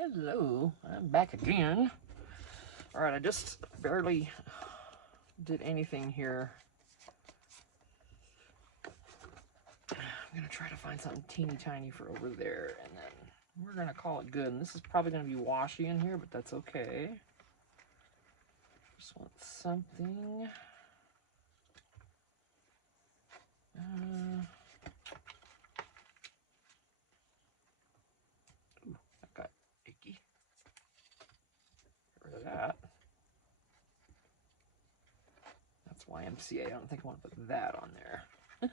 Hello, I'm back again. All right, I just barely did anything here. I'm gonna try to find something teeny tiny for over there, and then we're gonna call it good. And this is probably gonna be washy in here, but that's okay. Just want something. Ooh, that got icky. Get rid of that. That's YMCA. I don't think I want to put that on there. I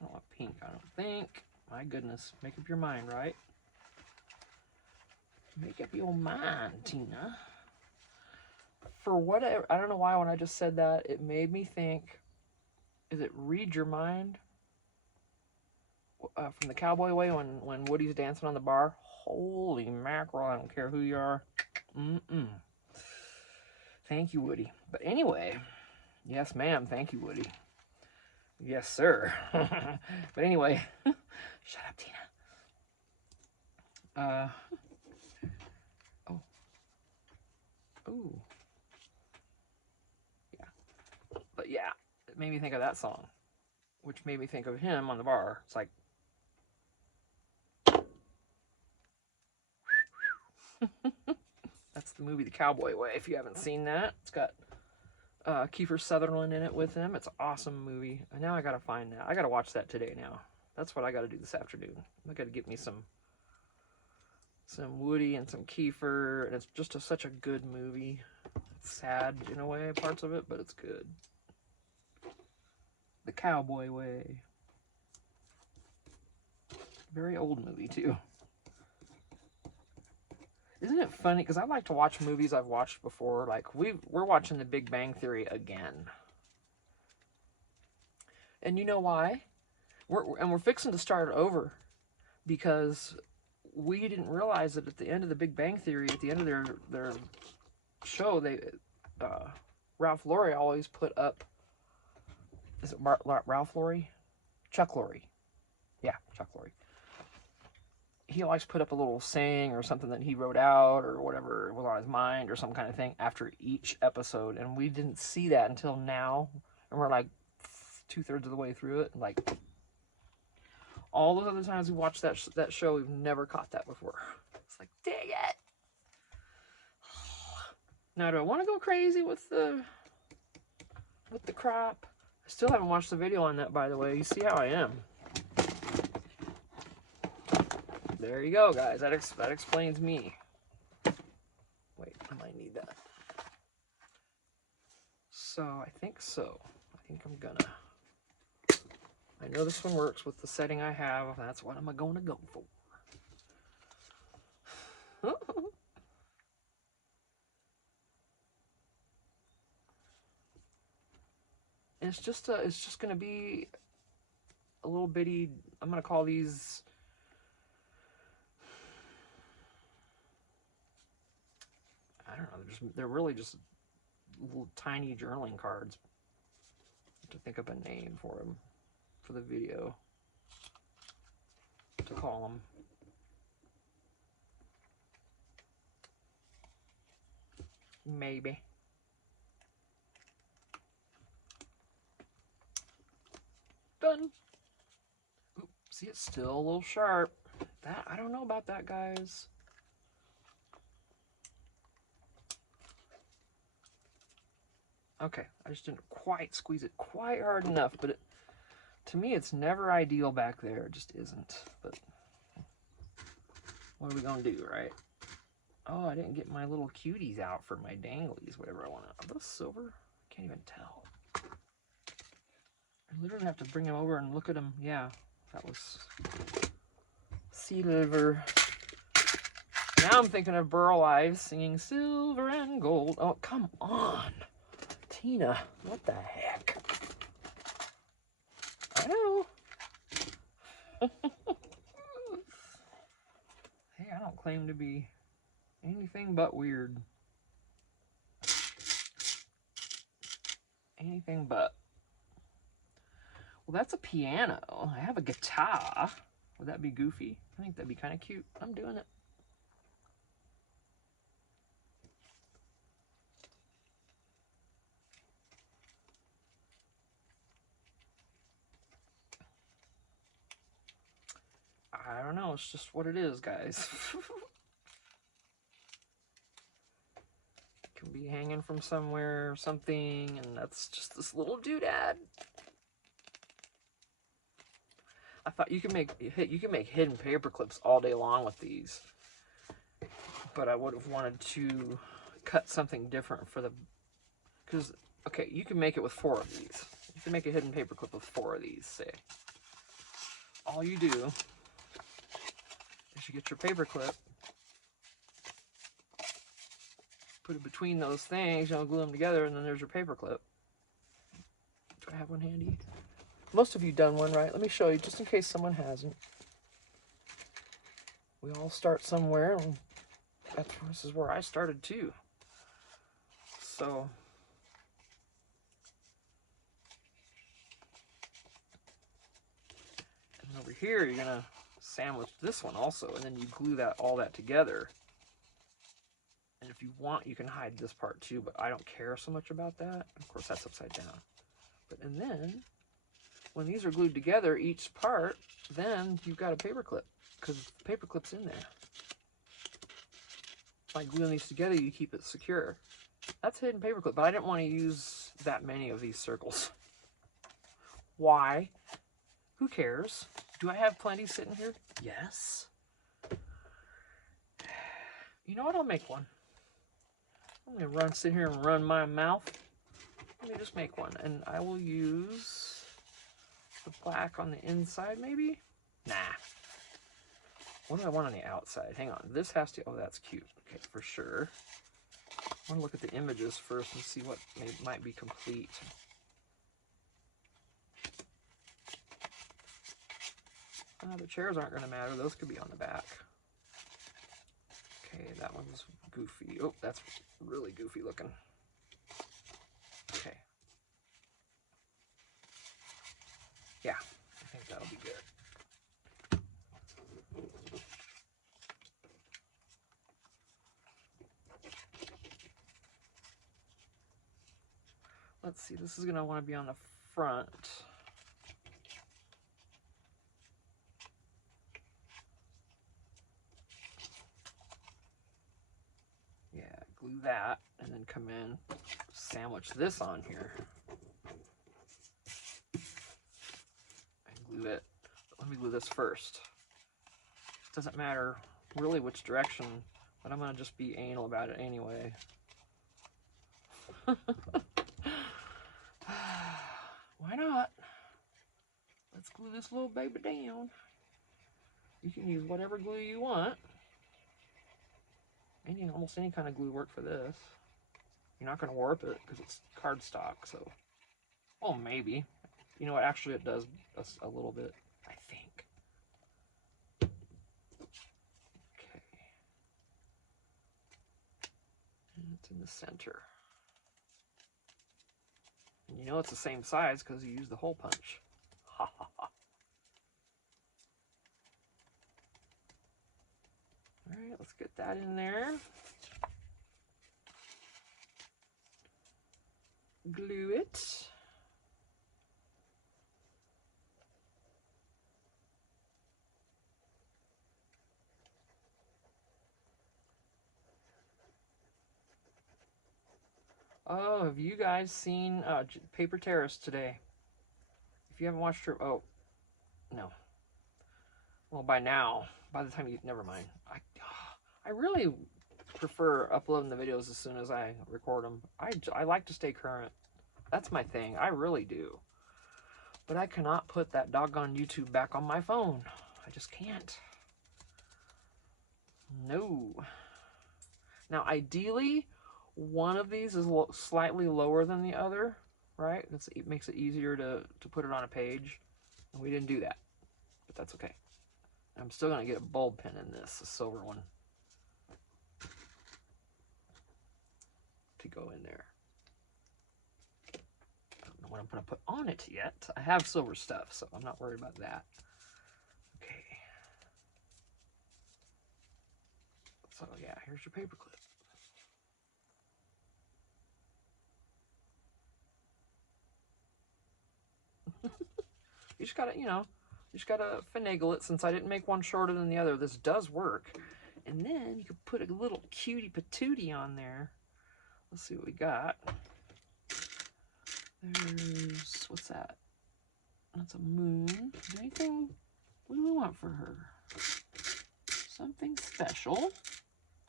don't want pink, I don't think. My goodness, make up your mind, right? Make up your mind, Tina. For whatever, I don't know why when I just said that, it made me think, is it Read Your Mind? From the Cowboy Way when Woody's dancing on the bar? Holy mackerel, I don't care who you are. Thank you, Woody. But anyway, yes, ma'am, thank you, Woody. Yes, sir. But anyway, shut up, Tina. Ooh. Yeah. But yeah, it made me think of that song, which made me think of him on the bar. It's like, that's the movie The Cowboy Way, if you haven't seen that. It's got Kiefer Sutherland in it with him. It's an awesome movie. And now I gotta find that. I gotta watch that today now. That's what I gotta do this afternoon. I gotta get me some Woody and some Kiefer, and it's just such a good movie. It's sad in a way, parts of it, but it's good. The Cowboy Way. Very old movie too. Isn't it funny? Because I like to watch movies I've watched before. Like we're watching The Big Bang Theory again, and you know why? We're fixing to start over because we didn't realize that at the end of The Big Bang Theory, at the end of their show, they Ralph Laurie always put up. Is it Ralph Laurie? Chuck Laurie. Yeah, Chuck Laurie. He always put up a little saying or something that he wrote out or whatever was on his mind or some kind of thing after each episode, and we didn't see that until now, and we're like 2/3 of the way through it. Like all those other times we watched that show, we've never caught that before. It's like, dang it! Now, do I want to go crazy with the crop? I still haven't watched the video on that, by the way. You see how I am. There you go, guys. That explains me. Wait, I might need that. So, I think so. I think I'm gonna... I know this one works with the setting I have. That's what I'm gonna go for. It's just gonna be a little bitty... I'm gonna call these... I don't know. They're really just little tiny journaling cards. To think up a name for them for the video. To call them. Maybe. Done. Oop, see, it's still a little sharp. That, I don't know about that, guys. Okay, I just didn't quite squeeze it quite hard enough, but to me, it's never ideal back there. It just isn't. But what are we gonna do, right? Oh, I didn't get my little cuties out for my danglies, whatever I want. Are those silver? I can't even tell. I literally have to bring them over and look at them. Yeah, that was silver. Now I'm thinking of Burl Ives singing Silver and Gold. Oh, come on. Tina, what the heck? I know. Hey, I don't claim to be anything but weird. Anything but. Well, that's a piano. I have a guitar. Would that be goofy? I think that'd be kind of cute. I'm doing it. I don't know. It's just what it is, guys. Can be hanging from somewhere or something, and that's just this little doodad. I thought you can make hidden paper clips all day long with these, but I would have wanted to cut something different for the, because okay, you can make it with 4 of these. You can make a hidden paper clip with 4 of these. Say, all you do is you get your paper clip, put it between those things, glue them together, and then there's your paper clip. Do I have one handy? Most of you done one, right? Let me show you, just in case someone hasn't. We all start somewhere, and this is where I started too. So, and over here, you're gonna sandwich this one also, and then you glue all that together. And if you want, you can hide this part too, but I don't care so much about that. Of course, that's upside down. And then, when these are glued together, each part, then you've got a paper clip, because the paper clip's in there. By gluing these together, you keep it secure. That's a hidden paper clip, but I didn't want to use that many of these circles. Why? Who cares? Do I have plenty sitting here? Yes. You know what? I'll make one. I'm going to sit here and run my mouth. Let me just make one. And I will use the black on the inside, maybe? Nah. What do I want on the outside? Hang on. This has to... Oh, that's cute. Okay, for sure. I want to look at the images first and see what might be complete. The chairs aren't going to matter. Those could be on the back. Okay, that one's goofy. Oh, that's really goofy looking. Okay. Yeah, I think that'll be good. Let's see, this is going to want to be on the front. Yeah, glue that, and then come in, sandwich this on here. And glue it. But let me glue this first. It doesn't matter really which direction, but I'm going to just be anal about it anyway. Why not? Let's glue this little baby down. You can use whatever glue you want. Almost any kind of glue work for this. You're not going to warp it because it's cardstock, so... Well, maybe. You know what? Actually, it does a little bit, I think. Okay. And it's in the center. And you know it's the same size because you use the hole punch. Ha ha ha. Alright, let's get that in there. Glue it. Oh, have you guys seen Paper Terrace today? If you haven't watched her, oh, no. Well, by now, by the time you, never mind. I really prefer uploading the videos as soon as I record them. I like to stay current. That's my thing. I really do. But I cannot put that doggone YouTube back on my phone. I just can't. No. Now, ideally, one of these is slightly lower than the other, right? It makes it easier to put it on a page. And we didn't do that. But that's okay. I'm still going to get a bulb pin in this, a silver one, to go in there. I don't know what I'm going to put on it yet. I have silver stuff, so I'm not worried about that. Okay. So yeah, here's your paper clip. You just gotta, you just gotta finagle it. Since I didn't make one shorter than the other, this does work. And then you could put a little cutie patootie on there. Let's see what we got. There's, what's that? That's a moon. Is there anything, what do we want for her? Something special.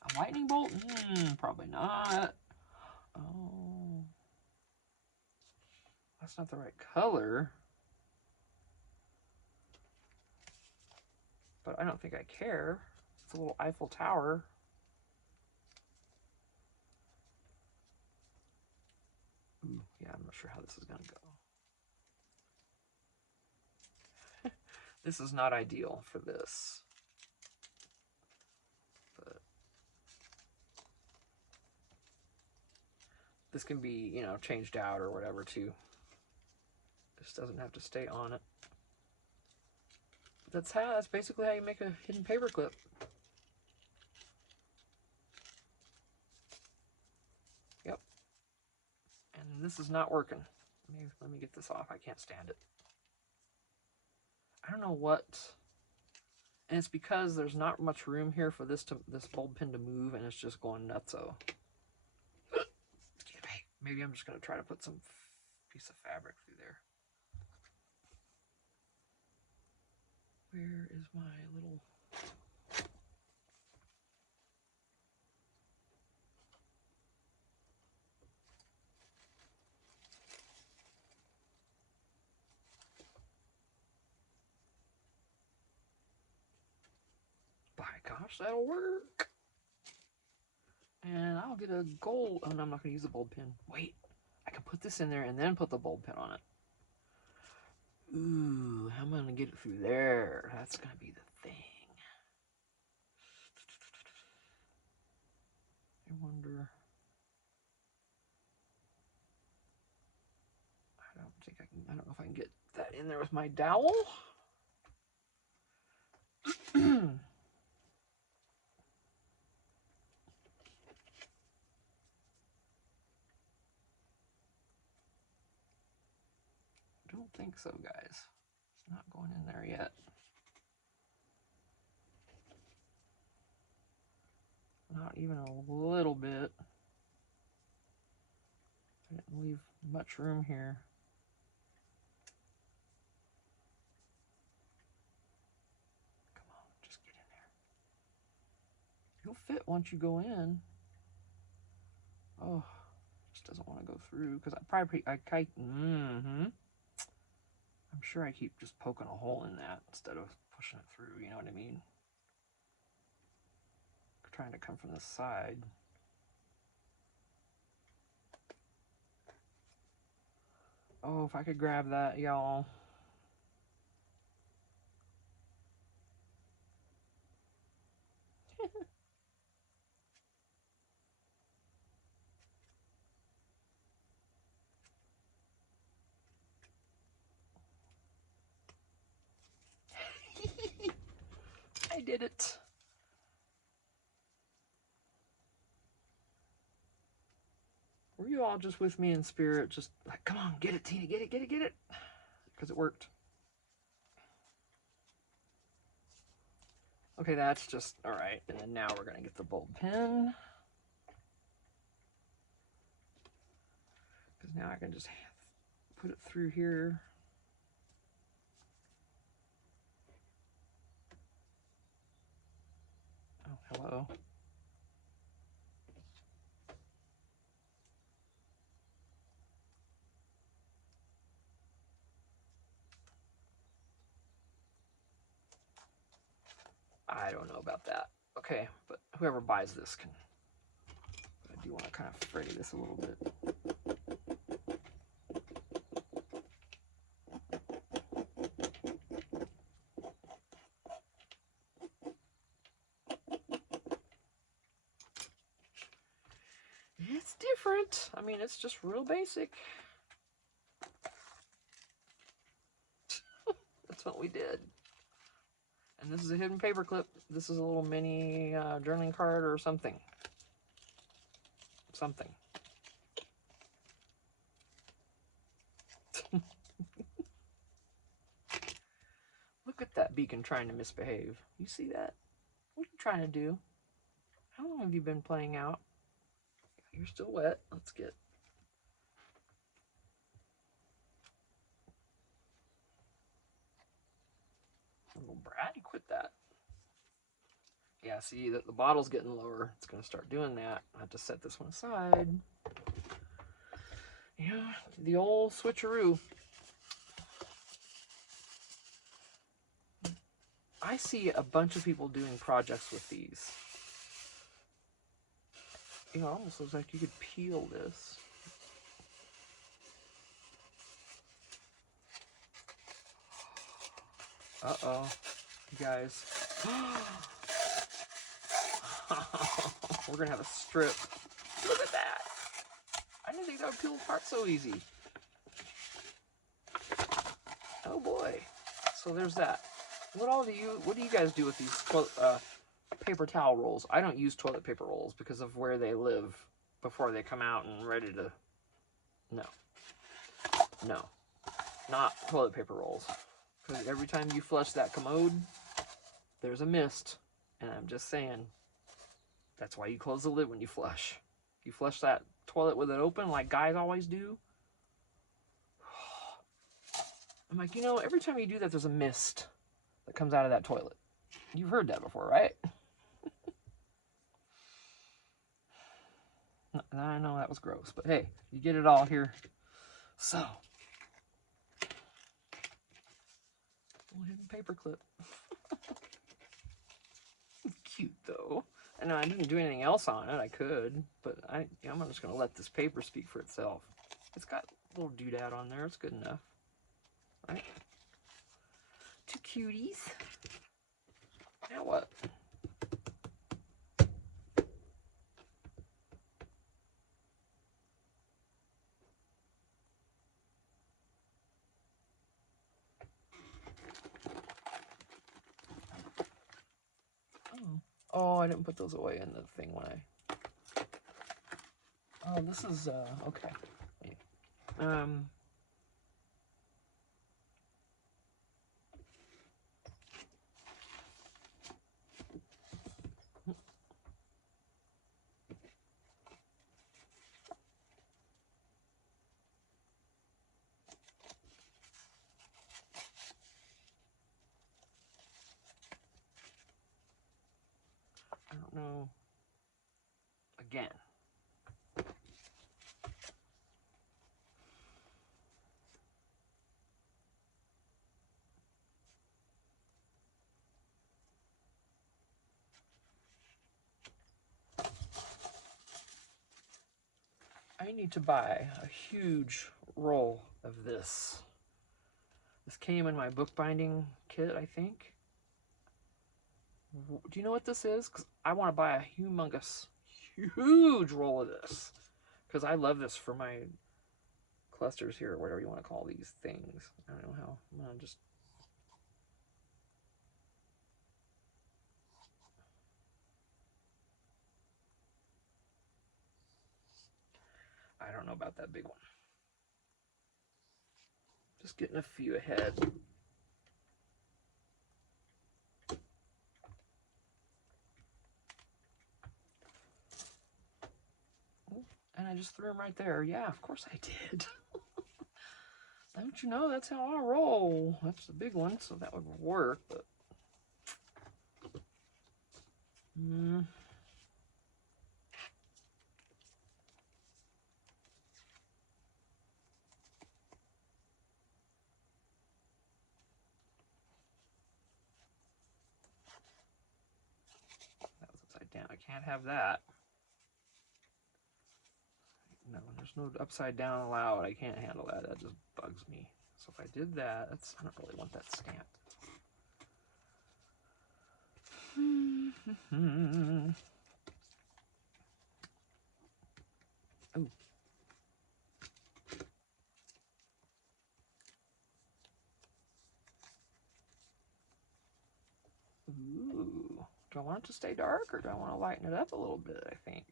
A lightning bolt? Probably not. Oh. That's not the right color. But I don't think I care. It's a little Eiffel Tower. Ooh, yeah, I'm not sure how this is gonna go. This is not ideal for this. But this can be, changed out or whatever too. This doesn't have to stay on it. That's basically how you make a hidden paper clip. Yep. And this is not working. Let me get this off. I can't stand it. I don't know what. And it's because there's not much room here for this bulb pin to move, and it's just going nutso. Maybe I'm just going to try to put some piece of fabric through there. Where is my little... By gosh, that'll work. And I'll get a gold... Oh, no, I'm not going to use the bulb pin. Wait, I can put this in there and then put the bulb pin on it. Ooh, how am I going to get it through there? That's going to be the thing. I wonder... I don't know if I can get that in there with my dowel. I don't think so, guys. It's not going in there yet. Not even a little bit. I didn't leave much room here. Come on, just get in there. You'll fit once you go in. Oh, just doesn't want to go through because I'm sure I keep just poking a hole in that instead of pushing it through, you know what I mean? Trying to come from the side. Oh, if I could grab that, y'all. I did it. Were you all just with me in spirit? Just like, come on, get it, Tina, get it, get it, get it. Because it worked. Okay, that's just, all right. And then now we're going to get the bulb pin. Because now I can just put it through here. Oh, hello. I don't know about that. Okay, but whoever buys this can. But I do want to kind of fray this a little bit. It's different. I mean, it's just real basic. That's what we did. And this is a hidden paper clip. This is a little mini journaling card or something. Something. Look at that beacon trying to misbehave. You see that? What are you trying to do? How long have you been playing out? You're still wet. Let's get... Little brat, quit that. Yeah, see that the bottle's getting lower. It's going to start doing that. I have to set this one aside. Yeah, the old switcheroo. I see a bunch of people doing projects with these. You know, it almost looks like you could peel this. Uh-oh, you guys. We're gonna have a strip. Look at that. I didn't think that would peel apart so easy. Oh boy. So there's that. What do you guys do with these paper towel rolls? I don't use toilet paper rolls because of where they live before they come out and ready to... No. Not toilet paper rolls. Because every time you flush that commode, there's a mist. And I'm just saying, that's why you close the lid when you flush. You flush that toilet with it open like guys always do. I'm like, you know, every time you do that, there's a mist that comes out of that toilet. You've heard that before, right? I know that was gross, but hey, you get it all here. So, little hidden paper clip. Cute though. I know I didn't do anything else on it. I could, but I'm just gonna let this paper speak for itself. It's got a little doodad on there. It's good enough, right? Two cuties. Now what? Oh, I didn't put those away in the thing when I... Oh, this is, okay. I don't know. Again. I need to buy a huge roll of this. This came in my bookbinding kit, I think. Do you know what this is? Because I want to buy a humongous, huge roll of this. Because I love this for my clusters here, or whatever you want to call these things. I don't know how. I'm going to just... I don't know about that big one. Just getting a few ahead. And I just threw them right there. Yeah, of course I did. Don't you know that's how I roll? That's the big one, so that would work, but... That was upside down. I can't have that. No, there's no upside down allowed. I can't handle that. That just bugs me. So if I did that, I don't really want that stamped. Oh. Do I want it to stay dark or do I want to lighten it up a little bit, I think.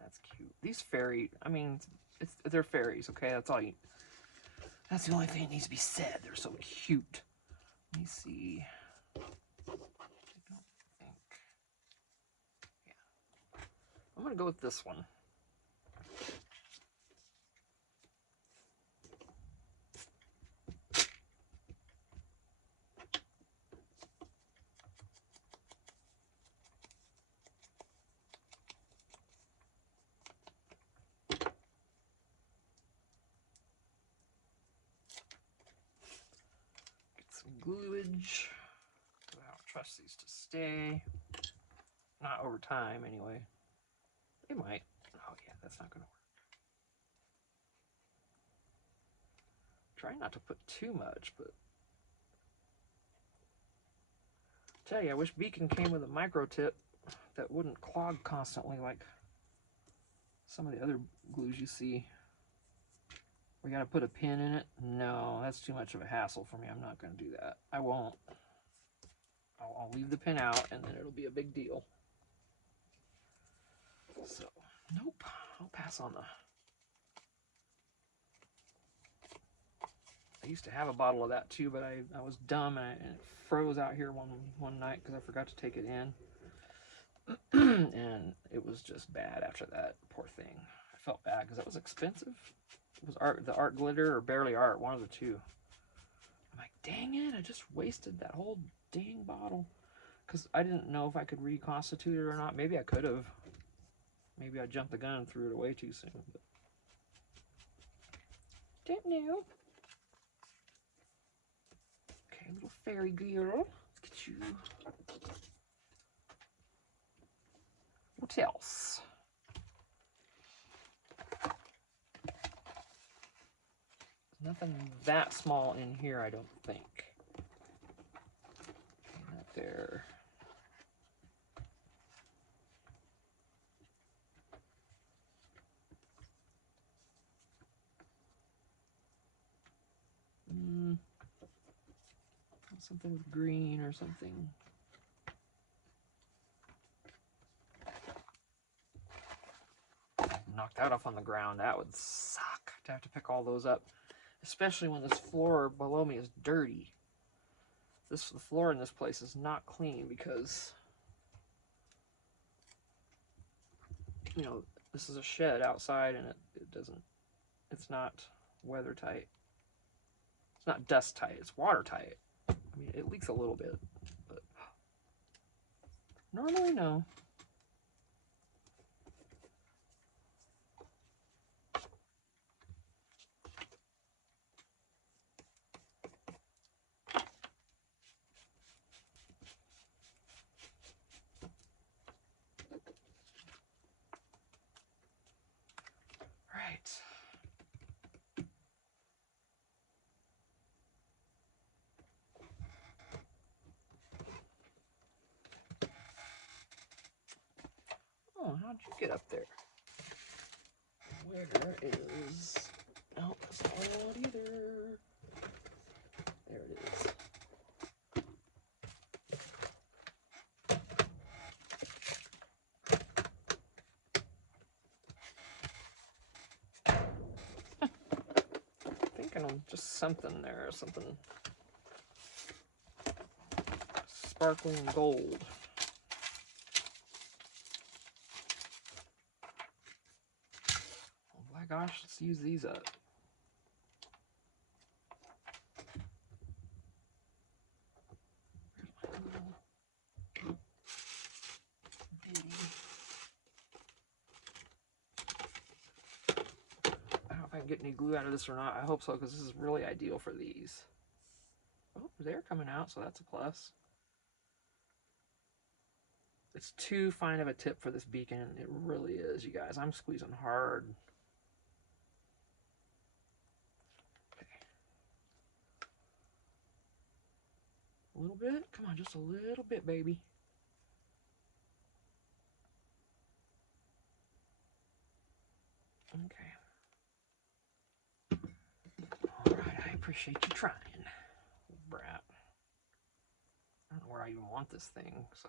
That's cute. These fairy, I mean, they're fairies, okay? That's all you, that's the only thing that needs to be said. They're so cute. Let me see. I don't think, yeah. I'm gonna go with this one. Gluage. I don't trust these to stay. Not over time, anyway. They might. Oh, yeah, that's not going to work. Try not to put too much, but... Tell you, I wish Beacon came with a micro tip that wouldn't clog constantly like some of the other glues you see. We got to put a pin in it. No, that's too much of a hassle for me. I'm not going to do that. I won't. I'll leave the pin out, and then it'll be a big deal. So, nope. I'll pass on the... I used to have a bottle of that too, but I was dumb and it froze out here one night because I forgot to take it in. And it was just bad after that. Poor thing. I felt bad because that was expensive. It was the art glitter or barely art, one of the two. I'm like, dang it, I just wasted that whole dang bottle. Because I didn't know if I could reconstitute it or not. Maybe I could have. Maybe I jumped the gun and threw it away too soon. But didn't know. Okay, little fairy girl. Let's get you. What else? Nothing that small in here, I don't think. Not there. Something with green or something. Knock that off on the ground. That would suck to have to pick all those up. Especially when this floor below me is dirty. The floor in this place is not clean because, you know, this is a shed outside and it's not weather tight. It's not dust tight, it's water tight. I mean, it leaks a little bit, but normally no. Right. Oh, how'd you get up there? Where is... Oh, that's not what I want either. There it is. Thinking of just something there, something sparkling gold. Oh my gosh, let's use these up. I don't know if I can get any glue out of this or not. I hope so, because this is really ideal for these. Oh, they're coming out, so that's a plus. It's too fine of a tip for this beacon. It really is, you guys. I'm squeezing hard. Okay. A little bit? Come on, just a little bit, baby. Okay. All right, I appreciate you trying, brat. I don't know where I even want this thing, so.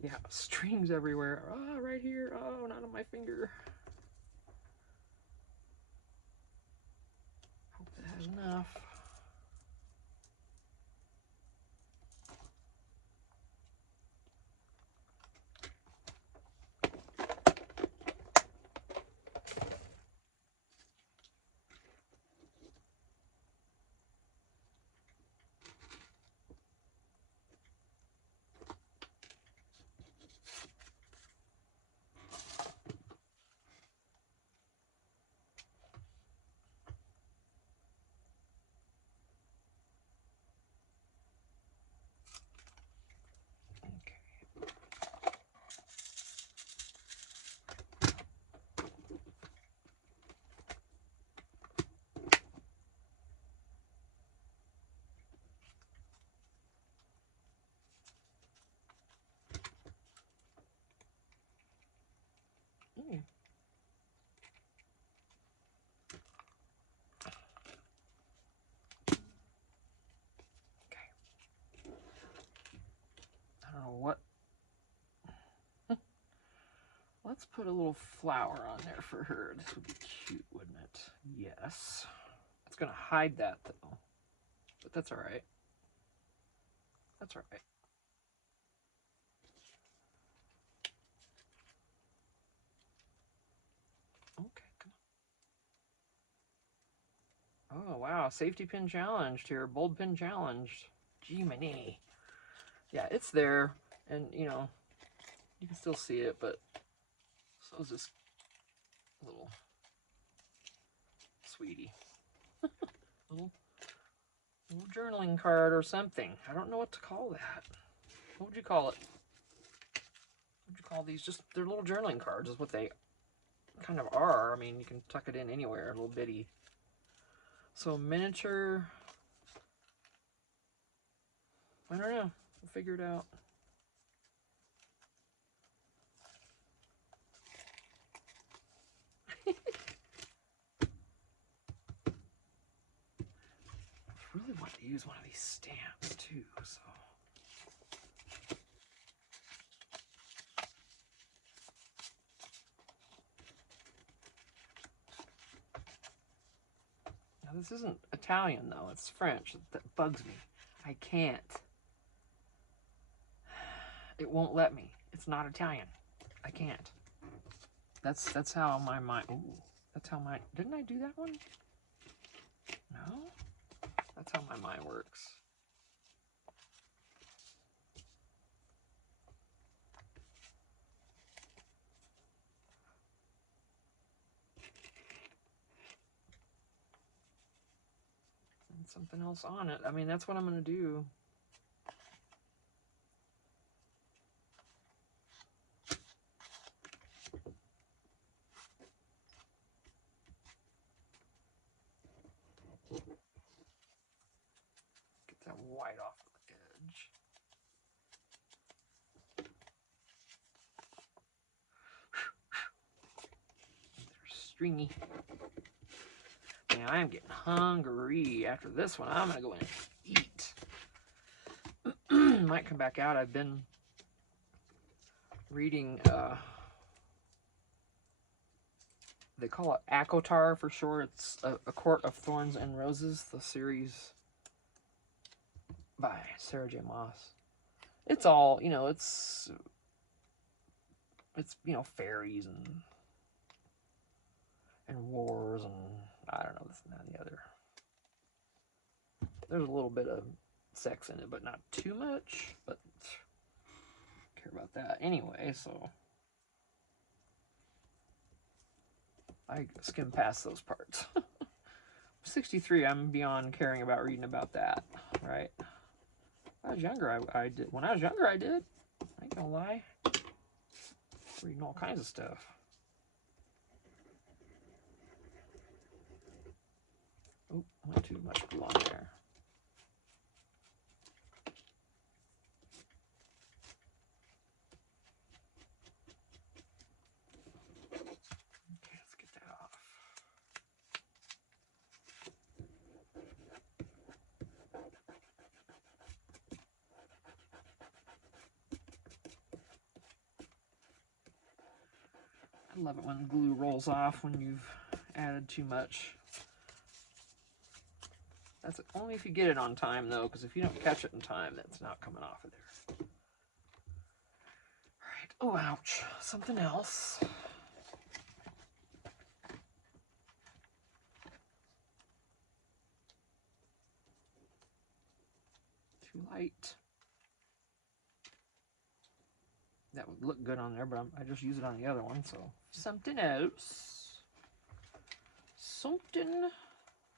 Yeah, strings everywhere. Oh, right here. Oh, not on my finger. Hope that has enough. Mm. Okay. I don't know what. Let's put a little flower on there for her. This would be cute, wouldn't it? Yes. It's going to hide that, though. But that's all right. That's all right. Okay, come on. Oh, wow. Safety pin challenged here. Bold pin challenged. Gee, my knee. Yeah, it's there. And, you know, you can still see it, but so is this little sweetie. little, little journaling card or something. I don't know what to call that. What would you call it? What would you call these? Just, they're little journaling cards is what they kind of are. I mean, you can tuck it in anywhere, a little bitty. So miniature, I don't know. We'll figure it out. I really want to use one of these stamps too, so. Now this isn't Italian though, it's French. That bugs me. I can't. It won't let me. It's not Italian. I can't. That's how my mind. Ooh, that's how my. Didn't I do that one? No. That's how my mind works. And something else on it. I mean, that's what I'm gonna do. Get that white off the edge. They're stringy. Man, I am getting hungry. After this one, I'm gonna go in and eat. Might come back out. I've been reading, they call it ACOTAR for short. It's a Court of Thorns and Roses, the series by Sarah J. Maas. It's all, you know, it's you know, fairies and wars and I don't know, this and that and the other. There's a little bit of sex in it, but not too much. But I care about that anyway, so I skim past those parts. 63, I'm beyond caring about reading about that, right? When I was younger, I did. When I was younger, I did. I ain't gonna lie. Reading all kinds of stuff. Oh, not too much glue on there. I love it when glue rolls off when you've added too much. That's only if you get it on time, though, because if you don't catch it in time, that's not coming off of there. All right. Oh, ouch. Something else. Too light. That would look good on there, but I just use it on the other one, so. Something else. Something. What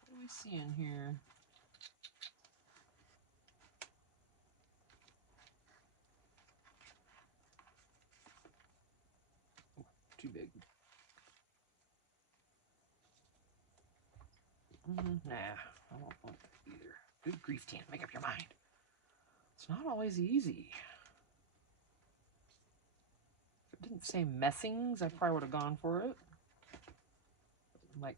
do we see in here? Oh, too big. Nah, I don't want that either. Good grief, Tan. Make up your mind. It's not always easy. If it didn't say Messings, I probably would have gone for it. Like,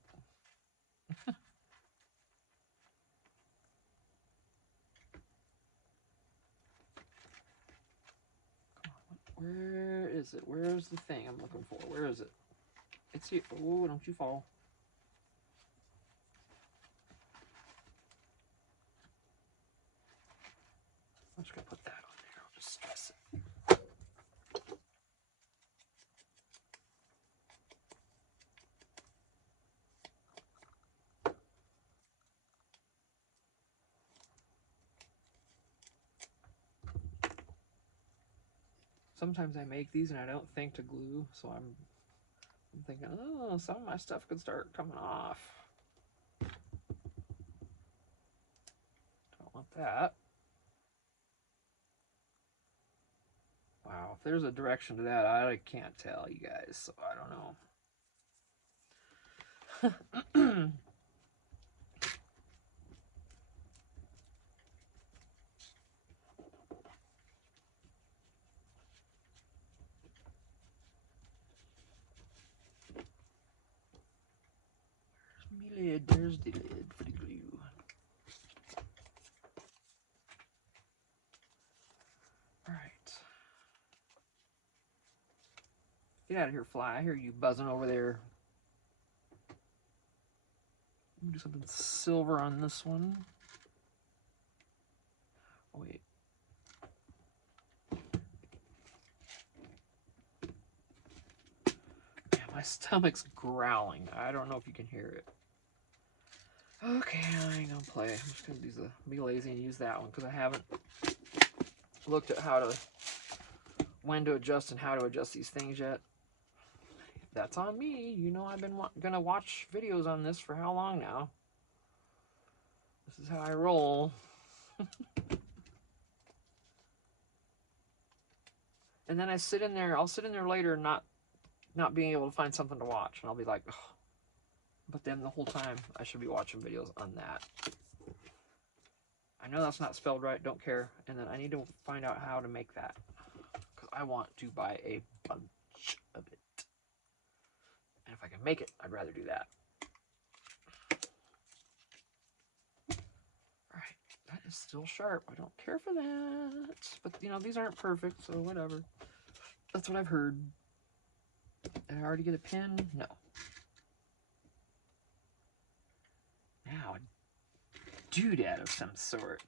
where is it? Where's the thing I'm looking for? Where is it? It's here. Oh, don't you fall. I'm just going to put that on there. I'll just stress it. Sometimes I make these and I don't think to glue, so I'm thinking, oh, some of my stuff could start coming off. Don't want that. Wow, if there's a direction to that, I can't tell you guys, so I don't know. Where's my lid? There's the lid for the glue. Alright. Get out of here, fly. I hear you buzzing over there. Let me do something silver on this one. Oh, wait. Yeah, my stomach's growling. I don't know if you can hear it. Okay, I ain't gonna play. I'm just gonna be lazy and use that one because I haven't looked at when to adjust and how to adjust these things yet. That's on me. You know I've been gonna watch videos on this for how long now? This is how I roll. And then I'll sit in there later not being able to find something to watch, and I'll be like, ugh. But then the whole time I should be watching videos on that. I know that's not spelled right, don't care. And then I need to find out how to make that, because I want to buy a bunch of it. And if I can make it, I'd rather do that. Alright, that is still sharp. I don't care for that. But, you know, these aren't perfect, so whatever. That's what I've heard. Did I already get a pin? No. Now, a doodad of some sort.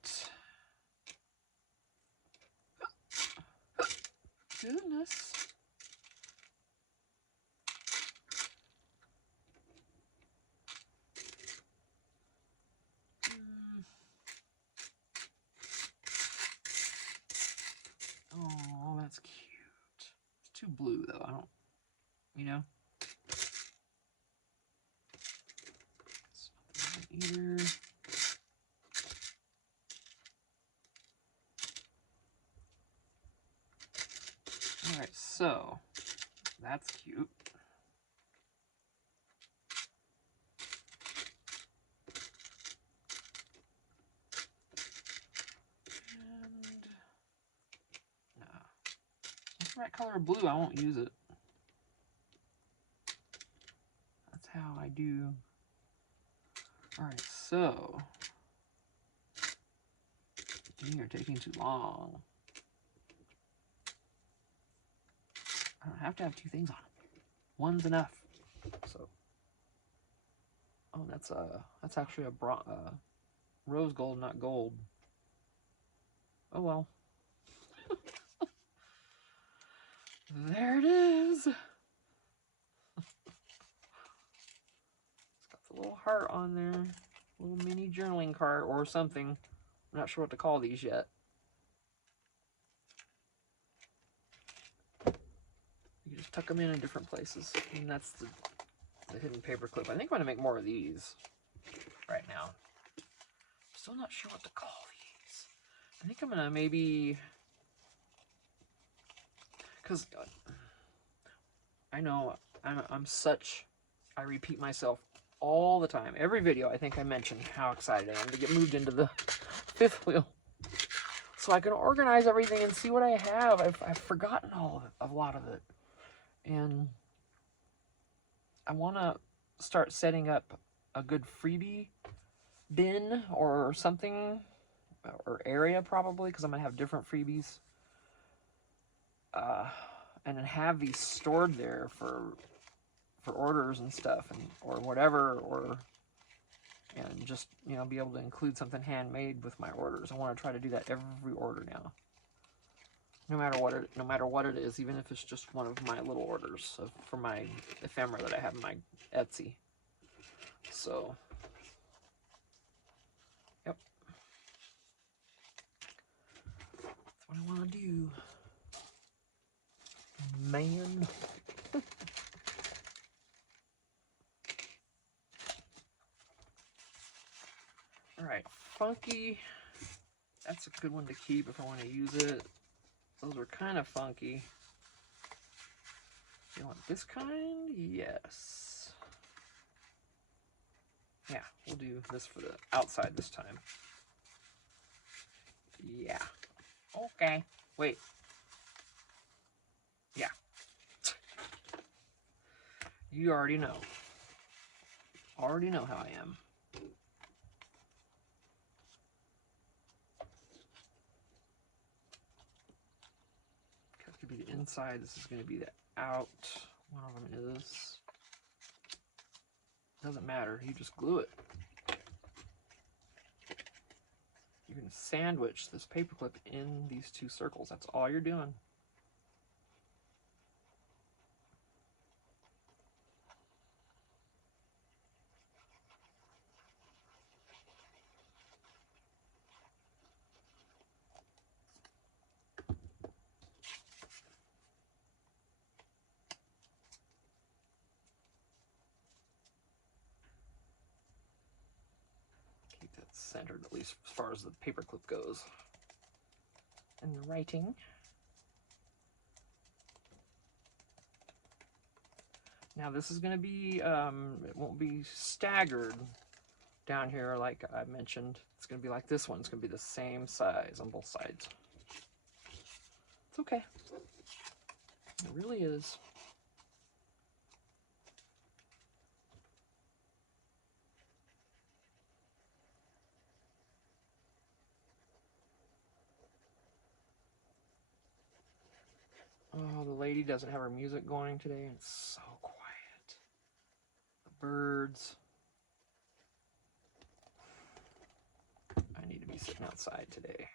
Goodness. Oh, that's cute. It's too blue, though. I don't, you know? It's not either. Alright, so that's cute. And no. What's the right color of blue? I won't use it. That's how I do. Alright, so you're taking too long. I don't have to have two things on it. One's enough. So, oh, that's actually a rose gold, not gold. Oh well. There it is. It's got the little heart on there. Little mini journaling card or something. I'm not sure what to call these yet. You can just tuck them in different places. And that's the hidden paper clip. I think I'm going to make more of these right now. Still not sure what to call these. I think I'm going to maybe... Because I know I repeat myself all the time. Every video I think I mention how excited I am to get moved into the fifth wheel. So I can organize everything and see what I have. I've forgotten a lot of it. And I want to start setting up a good freebie bin or something, or area probably, because I'm going to have different freebies. And then have these stored there for orders and stuff, and or whatever, and just, you know, be able to include something handmade with my orders. I want to try to do that every order now. No matter what it is, even if it's just one of my little orders for my ephemera that I have in my Etsy. So, yep. That's what I want to do. Man. Alright, funky. That's a good one to keep if I want to use it. Those are kind of funky. You want this kind? Yes. Yeah, we'll do this for the outside this time. Yeah. Okay. Wait. Yeah. You already know. Already know how I am. That could be the inside. This is going to be the out. One of them is. Doesn't matter. You just glue it. You're going to sandwich this paperclip in these two circles. That's all you're doing. Keep that centered, at least as far as the paperclip goes. And the writing. Now this is going to be, it won't be staggered down here like I mentioned. It's going to be like this one. It's going to be the same size on both sides. It's okay. It really is. Oh, the lady doesn't have her music going today. It's so quiet. The birds. I need to be sitting outside today.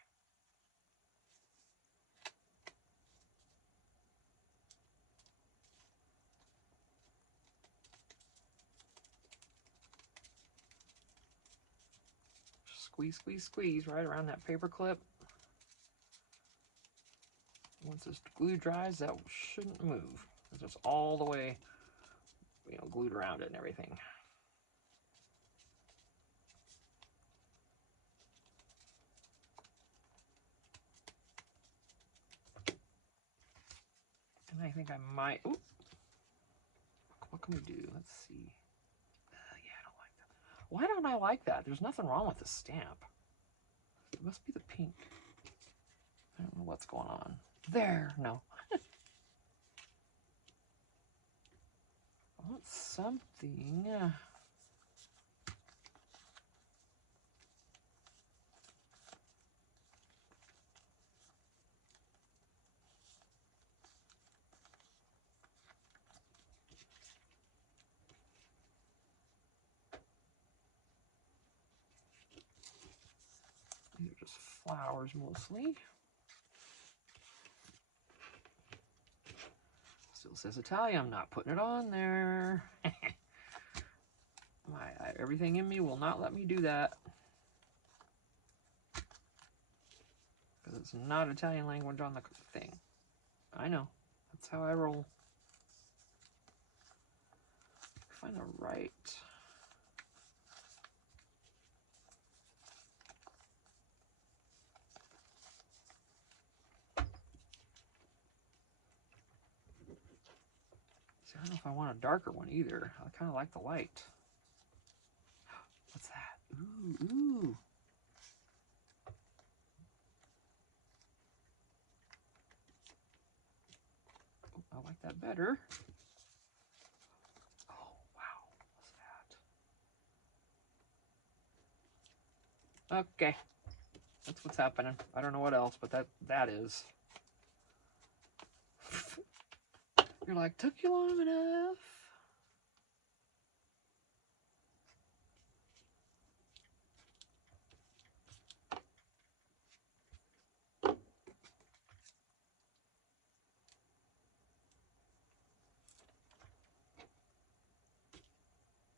Squeeze, squeeze, squeeze right around that paper clip. Once this glue dries, that shouldn't move. It's just all the way, you know, glued around it and everything. And I think I might, ooh, what can we do? Let's see. Yeah, I don't like that. Why don't I like that? There's nothing wrong with the stamp. It must be the pink. I don't know what's going on. There, no. I want something. flowers mostly. Still says Italian. I'm not putting it on there. Everything in me will not let me do that. Because it's not Italian language on the thing. I know. That's how I roll. Find the right. See, I don't know if I want a darker one either. I kind of like the light. What's that? Ooh, ooh. I like that better. Oh, wow. What's that? Okay. That's what's happening. I don't know what else, but that is. You're like, took you long enough.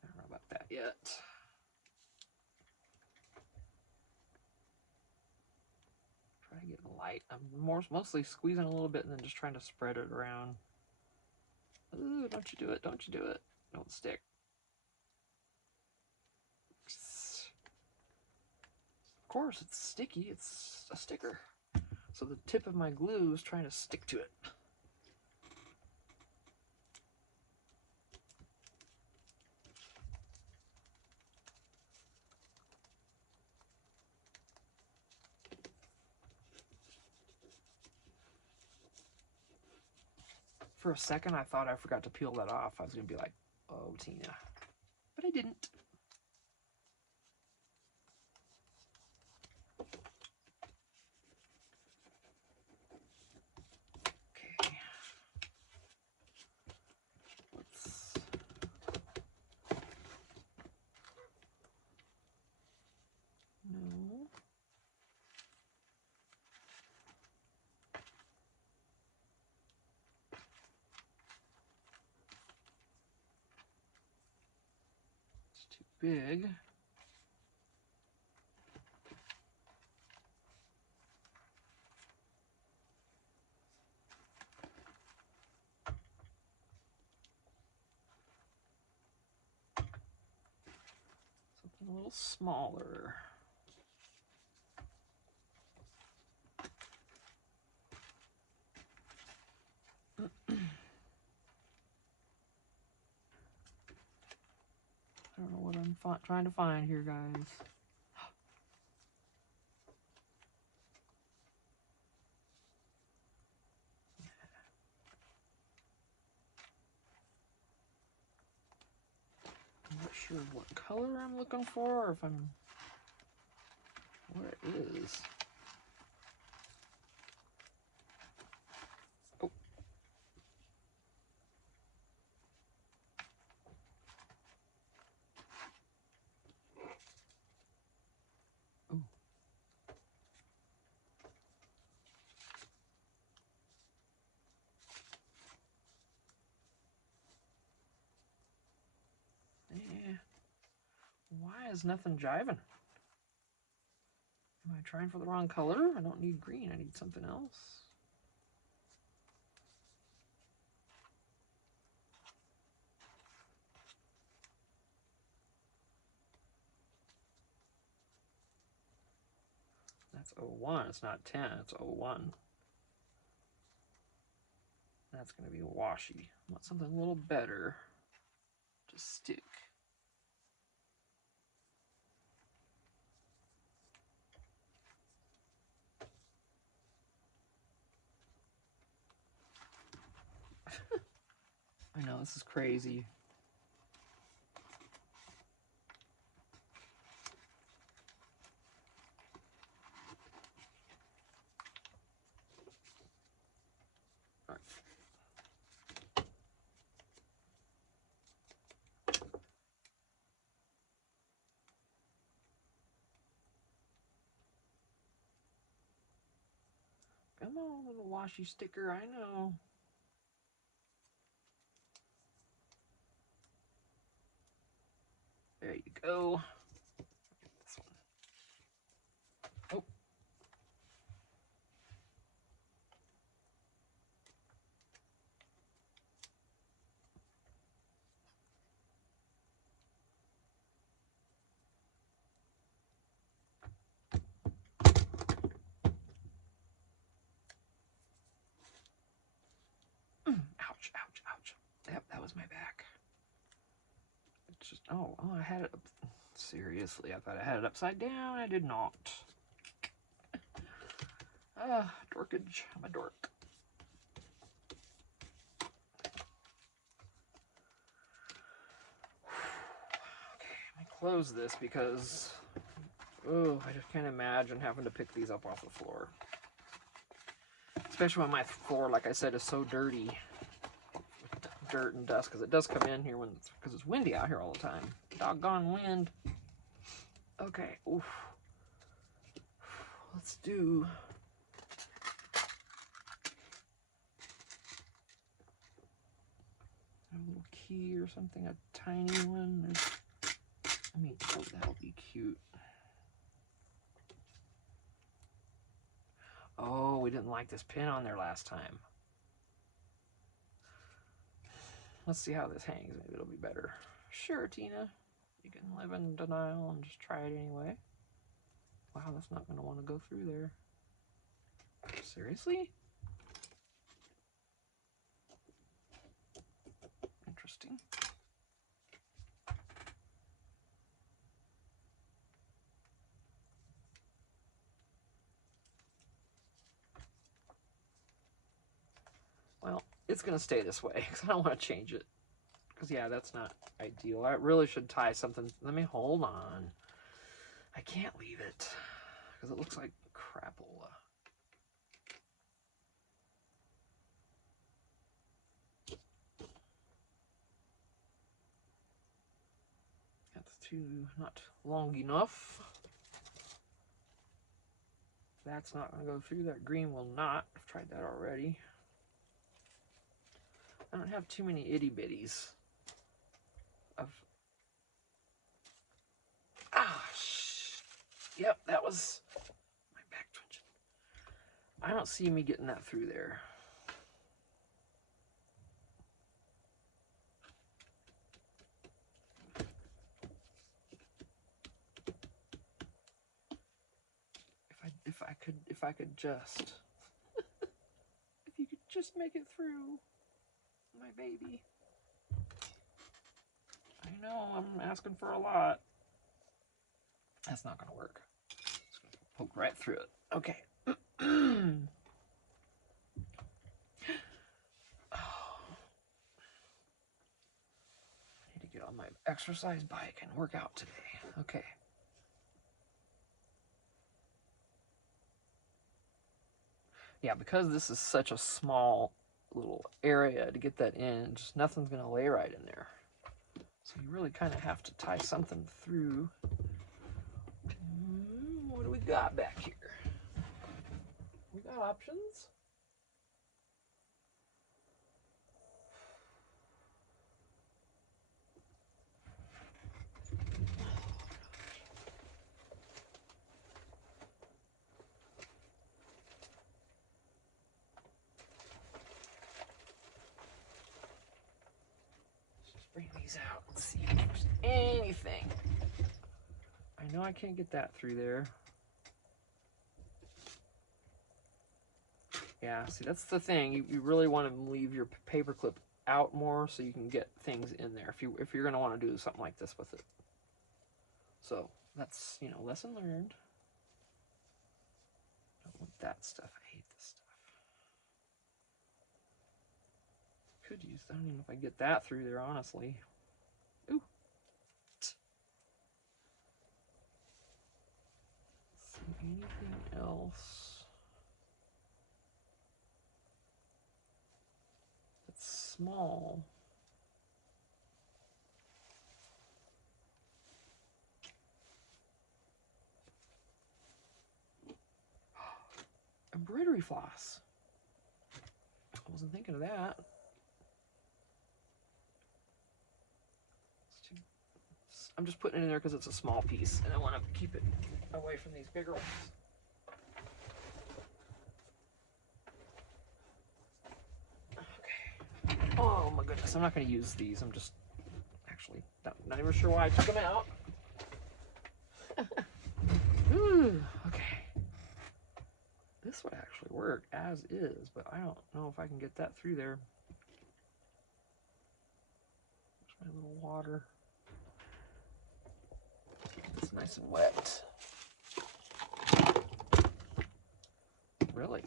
I don't know about that yet. Try to get light. I'm mostly squeezing a little bit and then just trying to spread it around. Ooh, don't you do it. Don't you do it. Don't stick. Of course, it's sticky. It's a sticker. So the tip of my glue is trying to stick to it. For a second, I thought I forgot to peel that off. I was going to be like, oh, Tina. But I didn't. Okay. Let's... No. It's too big. Something a little smaller. I don't know what I'm trying to find here, guys. I'm not sure what color I'm looking for, or if I'm... where it is. Oh. Oh. Yeah. Why is nothing jiving? Am I trying for the wrong color? I don't need green. I need something else. That's 01. It's not 10. It's 01. That's going to be washy. I want something a little better to stick. I know, this is crazy. All right. Come on, little washi sticker, I know. There you go. This one. Oh. Ouch, ouch, ouch. Yep, that was my back. It's just, oh, I had it up. Seriously, I thought I had it upside down. I did not. Dorkage. I'm a dork. Okay, let me close this because, oh, I just can't imagine having to pick these up off the floor. Especially when my floor, like I said, is so dirty with dirt and dust, because it does come in here because it's windy out here all the time. Doggone wind. Okay, oof. Let's do a little key or something, a tiny one. Oh, that'll be cute. Oh, we didn't like this pin on there last time. Let's see how this hangs. Maybe it'll be better. Sure, Tina. You can live in denial and just try it anyway. Wow, that's not going to want to go through there. Seriously? Interesting. Well, it's going to stay this way because I don't want to change it. Because, yeah, that's not ideal. I really should tie something. Let me hold on. I can't leave it because it looks like crapola. That's not long enough. That's not going to go through. That green will not. I've tried that already. I don't have too many itty bitties of. Yep, that was my back twitching. I don't see me getting that through there. If I could just, if you could just make it through, my baby. I know I'm asking for a lot. That's not gonna work. It's gonna poke right through it. Okay. Oh. I need to get on my exercise bike and work out today. Okay. Yeah, because this is such a small little area to get that in, just nothing's gonna lay right in there. So you really kind of have to tie something through. What do we got back here? We got options. Bring these out and see if there's anything. I know I can't get that through there. Yeah, see, that's the thing. You really want to leave your paper clip out more so you can get things in there if you're going to want to do something like this with it. So that's, you know, lesson learned. Don't want that stuff. I hate this stuff. Could use, I don't even know if I get that through there, honestly. Ooh. Anything else that's small? I'm embroidery floss. I wasn't thinking of that. I'm just putting it in there because it's a small piece and I want to keep it away from these bigger ones. Okay. Oh my goodness, I'm not going to use these. I'm just actually not even sure why I took them out. Ooh, okay. This would actually work as is, but I don't know if I can get that through there. There's my little water. It's nice and wet. Really?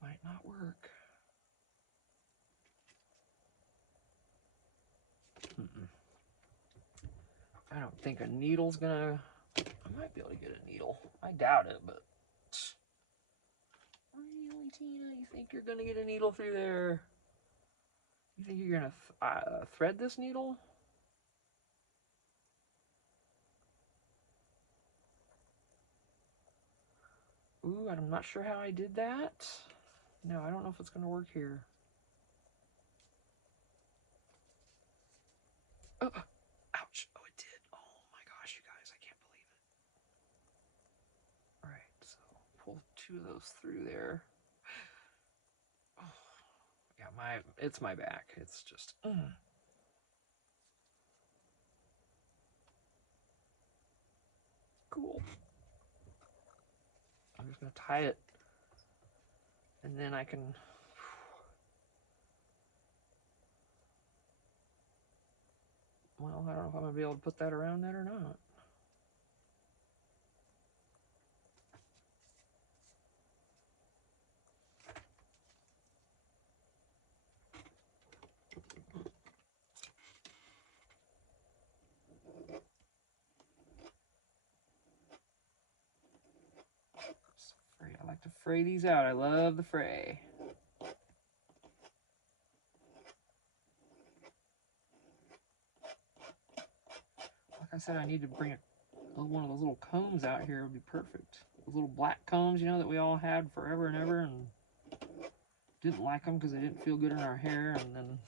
Might not work. I don't think a needle's gonna... I might be able to get a needle. I doubt it, but... Really, Tina? You think you're gonna get a needle through there? You think you're gonna thread this needle? Ooh, I'm not sure how I did that. No, I don't know if it's gonna work here. Oh, ouch. Oh, it did. Oh my gosh, you guys, I can't believe it. All right, so pull 2 of those through there. Oh, yeah, it's my back. It's just... Cool. I'm just gonna tie it, and then I can... Well, I don't know if I'm gonna be able to put that around that or not. I like to fray these out. I love the fray. Like I said, I need to bring one of those little combs out here. It would be perfect. Those little black combs, you know, that we all had forever and ever, and didn't like them because they didn't feel good in our hair, and then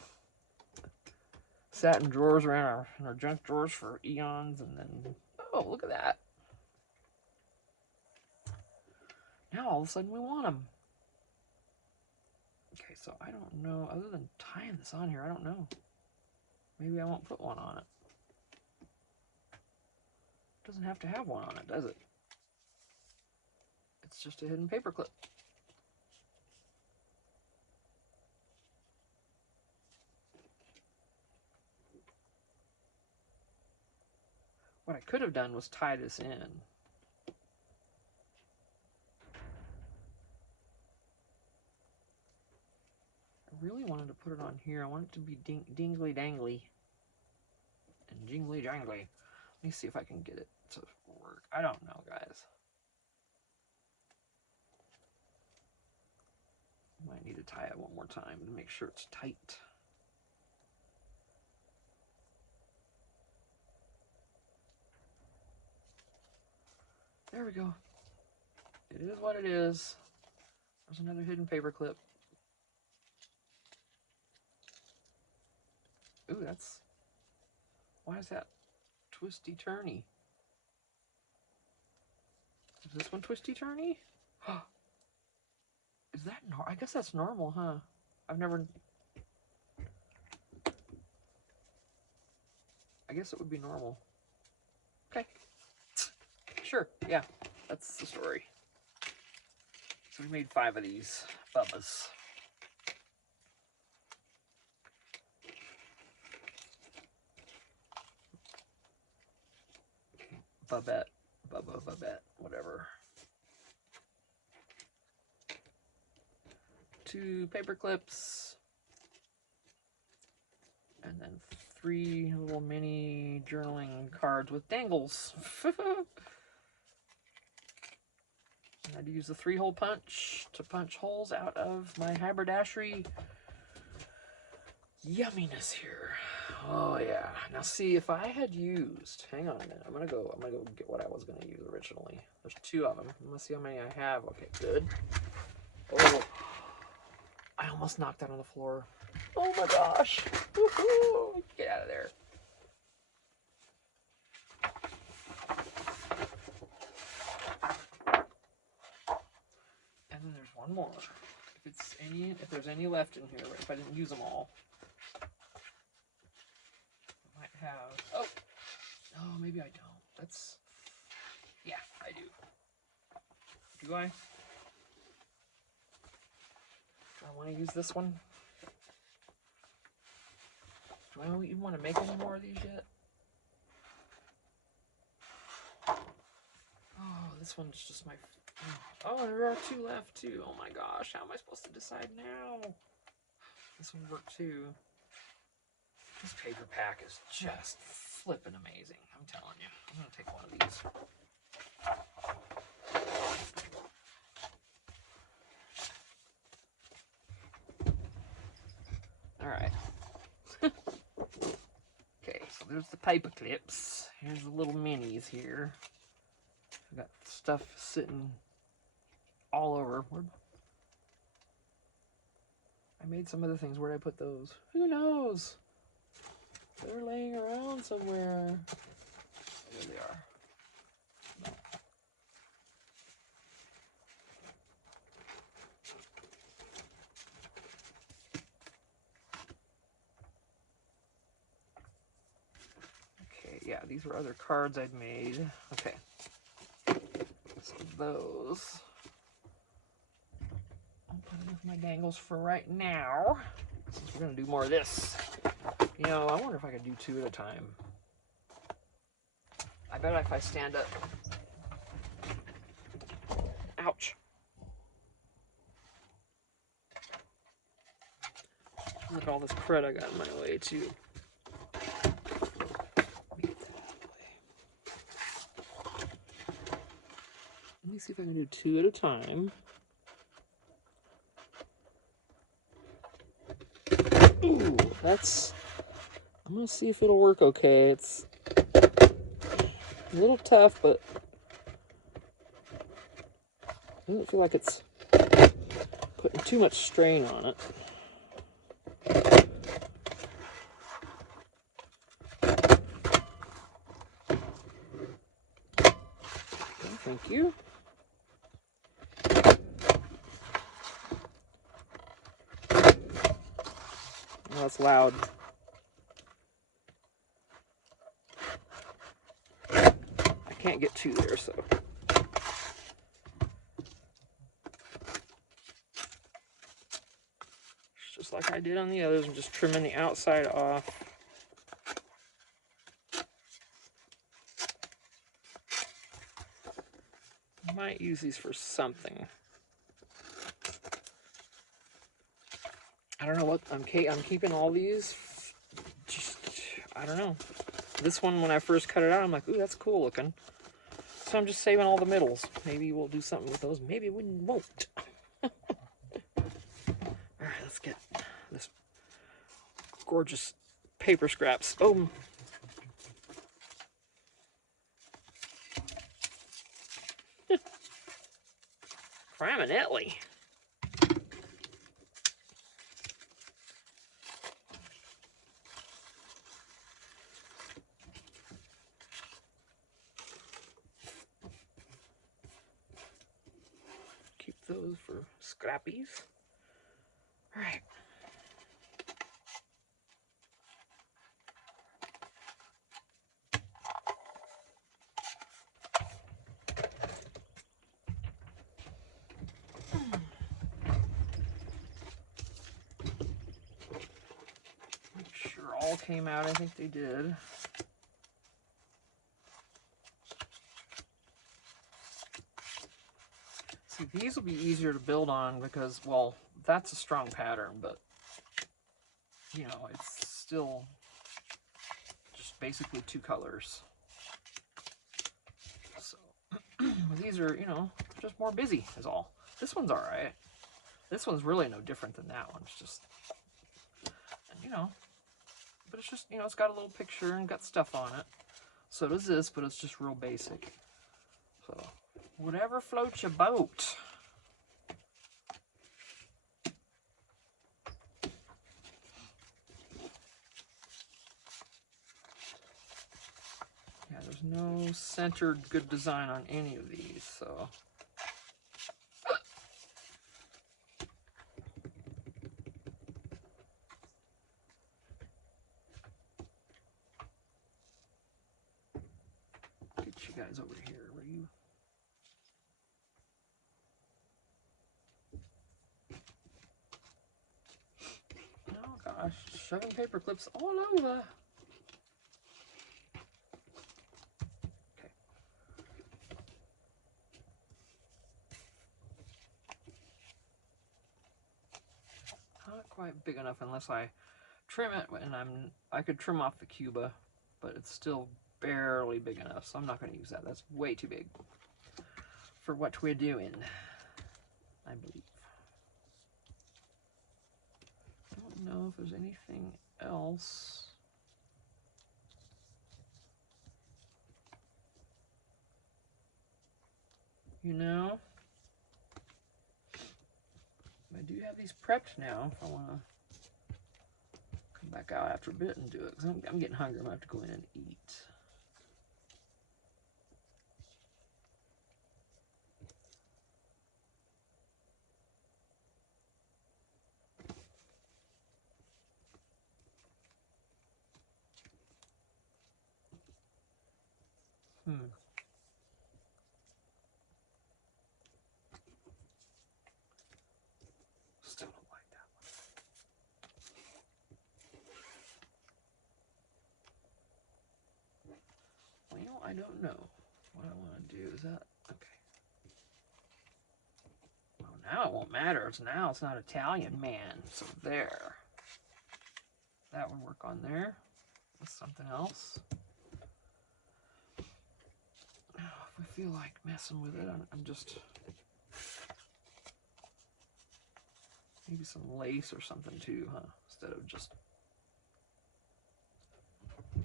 sat in drawers around in our junk drawers for eons, and then, oh, look at that. Now all of a sudden we want them. Okay, so I don't know, other than tying this on here, I don't know. Maybe I won't put one on it. It doesn't have to have one on it, does it? It's just a hidden paper clip. What I could have done was tie this in. I really wanted to put it on here. I want it to be dingly dangly and jingly jangly. Let me see if I can get it to work. I don't know, guys. Might need to tie it one more time to make sure it's tight. There we go. It is what it is. There's another hidden paper clip. Ooh, that's... Why is that twisty-turny? Is this one twisty-turny? Is that... I guess that's normal, huh? I've never... I guess it would be normal. Okay. Sure, yeah. That's the story. So we made 5 of these Bubbas. Bubette, Bubba, Bubette, whatever. 2 paper clips. And then 3 little mini journaling cards with dangles. I had to use the 3-hole punch to punch holes out of my haberdashery yumminess here. Oh yeah. Now see, if I had used, hang on a minute. I'm gonna go get what I was gonna use originally. There's 2 of them. I'm gonna see how many I have. Okay, good. Oh, I almost knocked that on the floor. Oh my gosh. Woohoo! Get out of there. And then there's one more. If there's any left in here, if I didn't use them all. I might have, oh, maybe I don't. Yeah, I do. Do I? Do I want to use this one? Do I even want to make any more of these yet? Oh, this one's just my... Oh, there are 2 left, too. Oh my gosh, how am I supposed to decide now? This one worked, too. This paper pack is just flippin' amazing. I'm telling you. I'm going to take one of these. Alright. Okay, so there's the paper clips. Here's the little minis here. I got stuff sitting all over. I made some other things. Where did I put those? Who knows? They're laying around somewhere. There they are. Okay, yeah, these were other cards I'd made. Okay. So those. I'll put them with my dangles for right now. Since we're going to do more of this. You know, I wonder if I could do 2 at a time. I bet if I stand up. Ouch. Look at all this crud I got in my way, too. Let me see if I can do 2 at a time. Ooh, I'm gonna see if it'll work okay. It's a little tough, but it doesn't feel like it's putting too much strain on it. Okay, thank you. Oh, that's loud. I can't get 2 there, so. Just like I did on the others, I'm just trimming the outside off. I might use these for something. I don't know what, I'm keeping all these, just, I don't know. This one, when I first cut it out, I'm like, ooh, that's cool looking. So I'm just saving all the middles. Maybe we'll do something with those. Maybe we won't. Alright, let's get this gorgeous paper scraps. Oh. Craminelli. Keep those for scrappies. All right. Make sure all came out. I think they did. See, these will be easier to build on because, well, that's a strong pattern, but, you know, it's still just basically 2 colors. So, these are, you know, just more busy is all. This one's all right. This one's really no different than that one. It's just you know, but it's just, you know, it's got a little picture and got stuff on it. So does this, but it's just real basic. So, whatever floats your boat. Yeah, there's no centered good design on any of these, so. Get you guys over here. Where you? Oh gosh, shoving paper clips all over. Okay. Not quite big enough unless I trim it, and I could trim off the Cuba, but it's still barely big enough, so I'm not going to use that. That's way too big for what we're doing, I believe. I don't know if there's anything else. You know, I do have these prepped now if I want to come back out after a bit and do it, because I'm getting hungry. I'm going to have to go in and eat. Still don't like that one. Well, I don't know what I want to do. Is that okay? Well, now it won't matter. It's not Italian, man. So there. That would work on there. With something else. If I feel like messing with it, I'm just maybe some lace or something too, huh? Instead of just. Do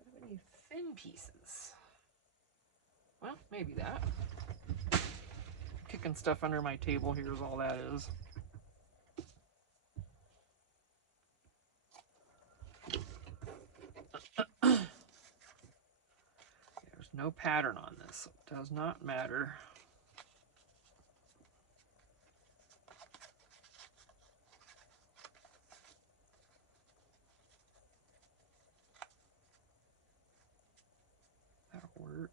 I have any thin pieces? Well, maybe that. Kicking stuff under my table here is all that is. There's no pattern on this, so it does not matter. That'll work.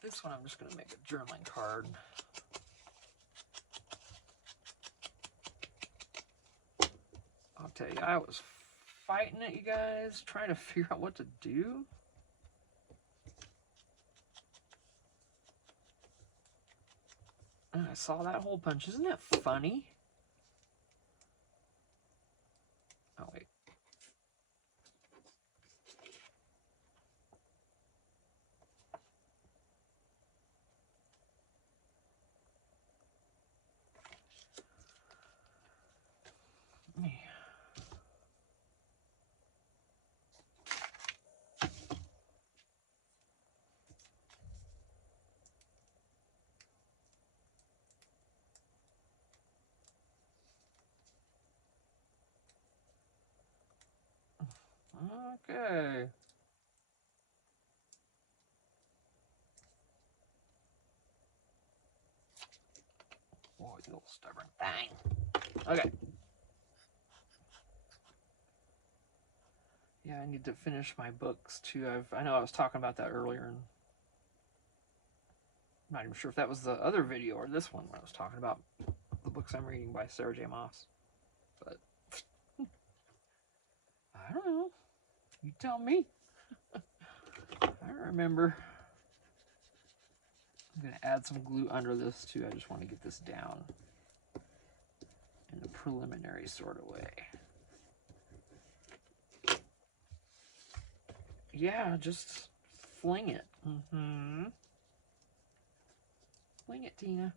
This one I'm just going to make a journaling card. I'll tell you, I was fighting it, you guys, trying to figure out what to do. And I saw that hole punch. Isn't that funny? Oh, wait. Me. Okay. Boy, you little stubborn thing. Okay. Yeah, I need to finish my books too. I know I was talking about that earlier, and I'm not even sure if that was the other video or this one where I was talking about the books I'm reading by Sarah J. Maas. But I don't know. You tell me. I don't remember. I'm going to add some glue under this too. I just want to get this down in a preliminary sort of way. Yeah, just fling it. Fling it, Tina.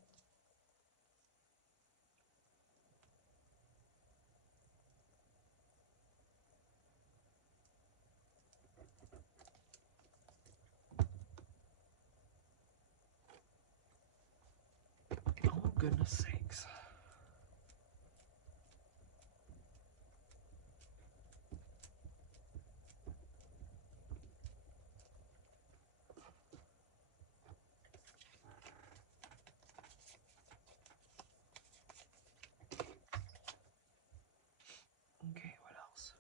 Oh, goodness sakes. Okay, what else?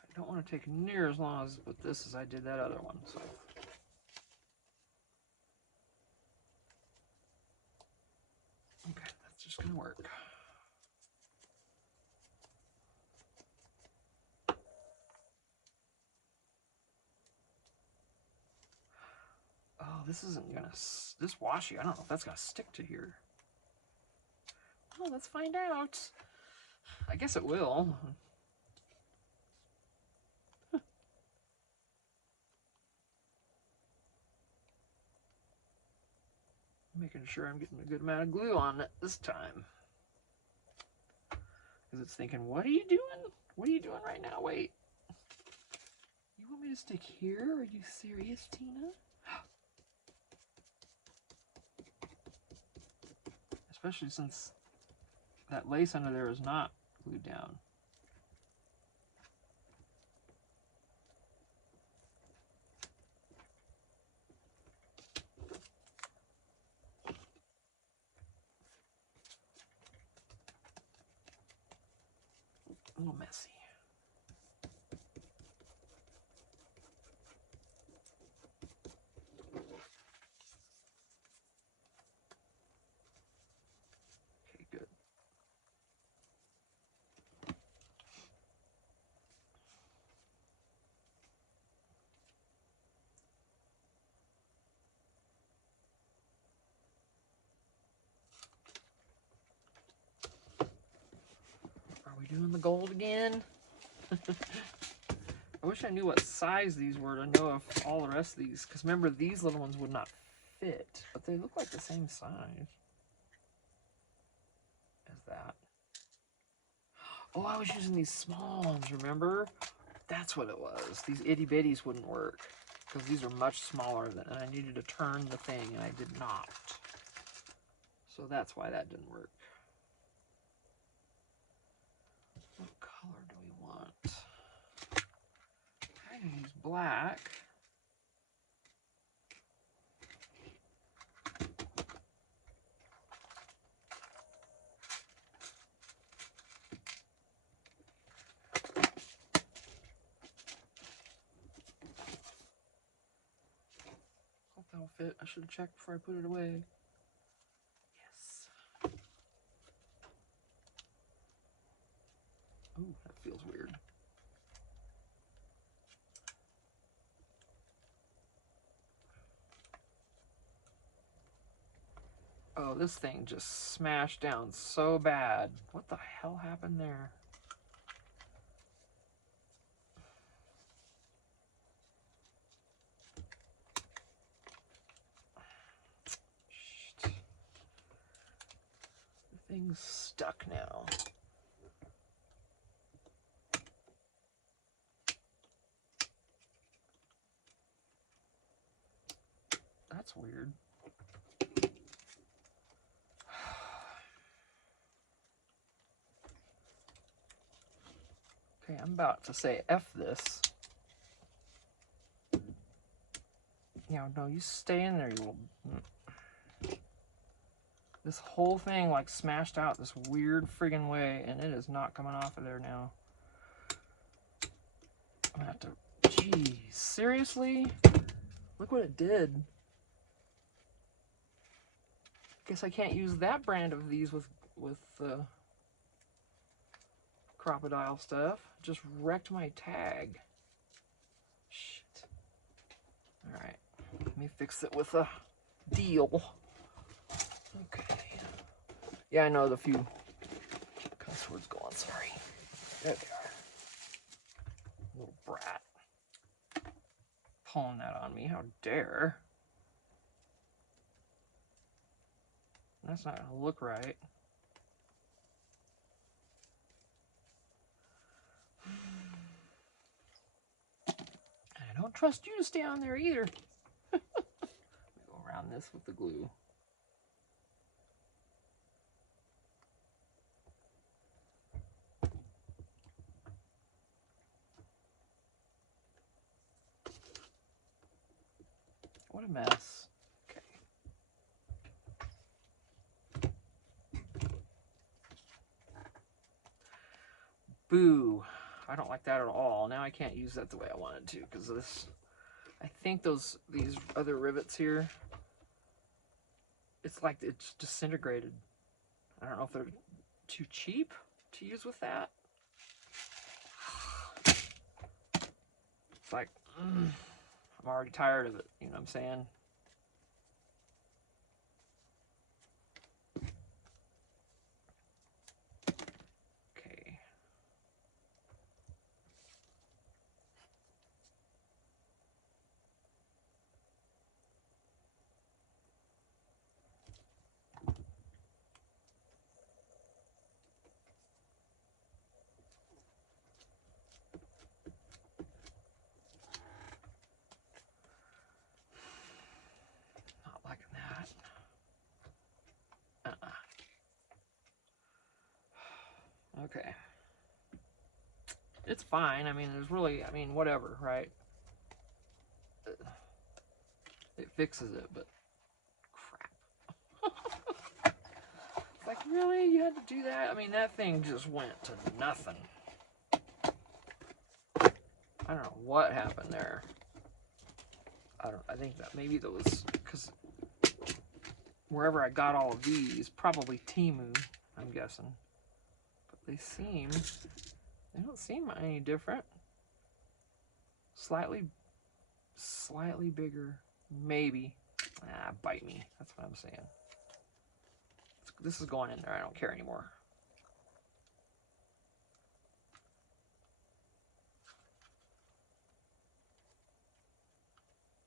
I don't want to take near as long as with this as I did that other one. So. Okay, that's just going to work. Oh, this isn't going to... This washi, I don't know if that's going to stick to here. Oh, let's find out. I guess it will. Making sure I'm getting a good amount of glue on it this time. Because it's thinking, what are you doing? What are you doing right now? Wait. You want me to stick here? Are you serious, Tina? Especially since that lace under there is not glued down. A little messy. Okay, good. Are we doing the gold again? I wish I knew what size these were to know if all the rest of these, because remember these little ones would not fit, but they look like the same size as that. Oh, I was using these small ones, remember? That's what it was. These itty bitties wouldn't work because these are much smaller than, and I needed to turn the thing and I did not. So that's why that didn't work. What color do we want? I'm going to use black. Hope that'll fit. I should have checked before I put it away. Yes. Ooh, that feels weird. Oh, this thing just smashed down so bad. What the hell happened there? Shit. The thing's stuck now. That's weird. Okay, I'm about to say F this. No, you stay in there, you little... This whole thing like smashed out this weird friggin' way, and it is not coming off of there now. I'm gonna have to... Jeez, seriously? Look what it did. Guess I can't use that brand of these with crocodile stuff. Just wrecked my tag. Shit. Alright. Let me fix it with a deal. Okay. Yeah, I know the few cuss words go on, sorry. There they are. Little brat. Pulling that on me, how dare. That's not gonna look right. I don't trust you to stay on there either. Go around this with the glue. What a mess. Okay. Boo. I don't like that at all. Now I can't use that the way I wanted to because this, I think these other rivets here, it's like it's disintegrated. I don't know if they're too cheap to use with that. It's like, I'm already tired of it, you know what I'm saying? Okay. Not liking that. Okay. It's fine. I mean, there's really, I mean, whatever, right? It fixes it, but crap. It's like, really? You had to do that? I mean, that thing just went to nothing. I don't know what happened there. I think that maybe those, because wherever I got all of these, probably Temu, I'm guessing. But they don't seem any different. Slightly bigger, maybe. Ah, bite me. That's what I'm saying. This is going in there. I don't care anymore.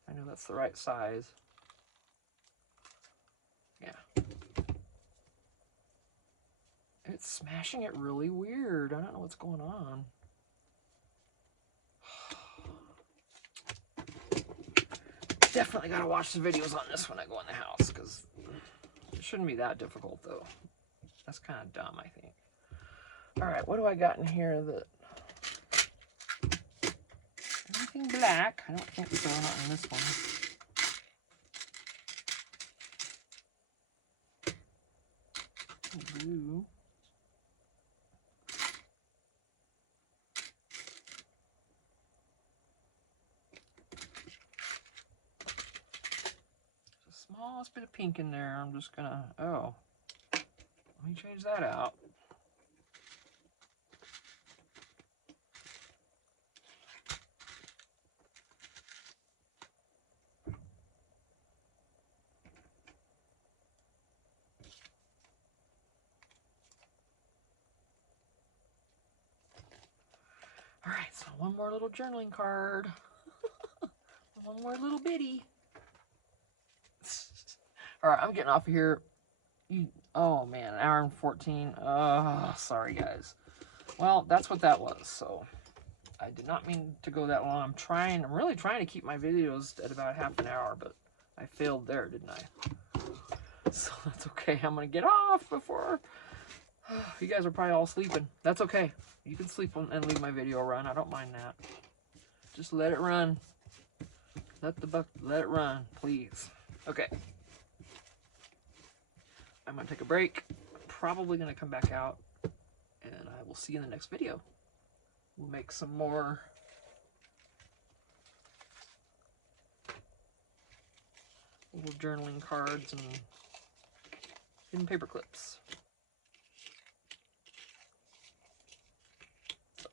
I know that's the right size. Yeah. It's smashing it really weird. I don't know what's going on. Definitely gotta watch the videos on this when I go in the house, because it shouldn't be that difficult, though. That's kind of dumb, I think. Alright, what do I got in here that... Anything black? I don't think so, not in this one. Blue. Smallest bit of pink in there. I'm just gonna, oh, let me change that out. All right, so one more little journaling card. One more little bitty. All right, I'm getting off of here. Oh man, an hour and 14. Oh, sorry guys. Well, that's what that was. So I did not mean to go that long. I'm really trying to keep my videos at about half an hour, but I failed there, didn't I? So that's okay. I'm gonna get off before you guys are probably all sleeping. That's okay. You can sleep and leave my video run. I don't mind that. Just let it run. Let it run, please. Okay. I'm gonna take a break. Probably gonna come back out, and I will see you in the next video. We'll make some more little journaling cards and hidden paper clips. So,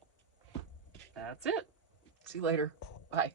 that's it. See you later. Bye.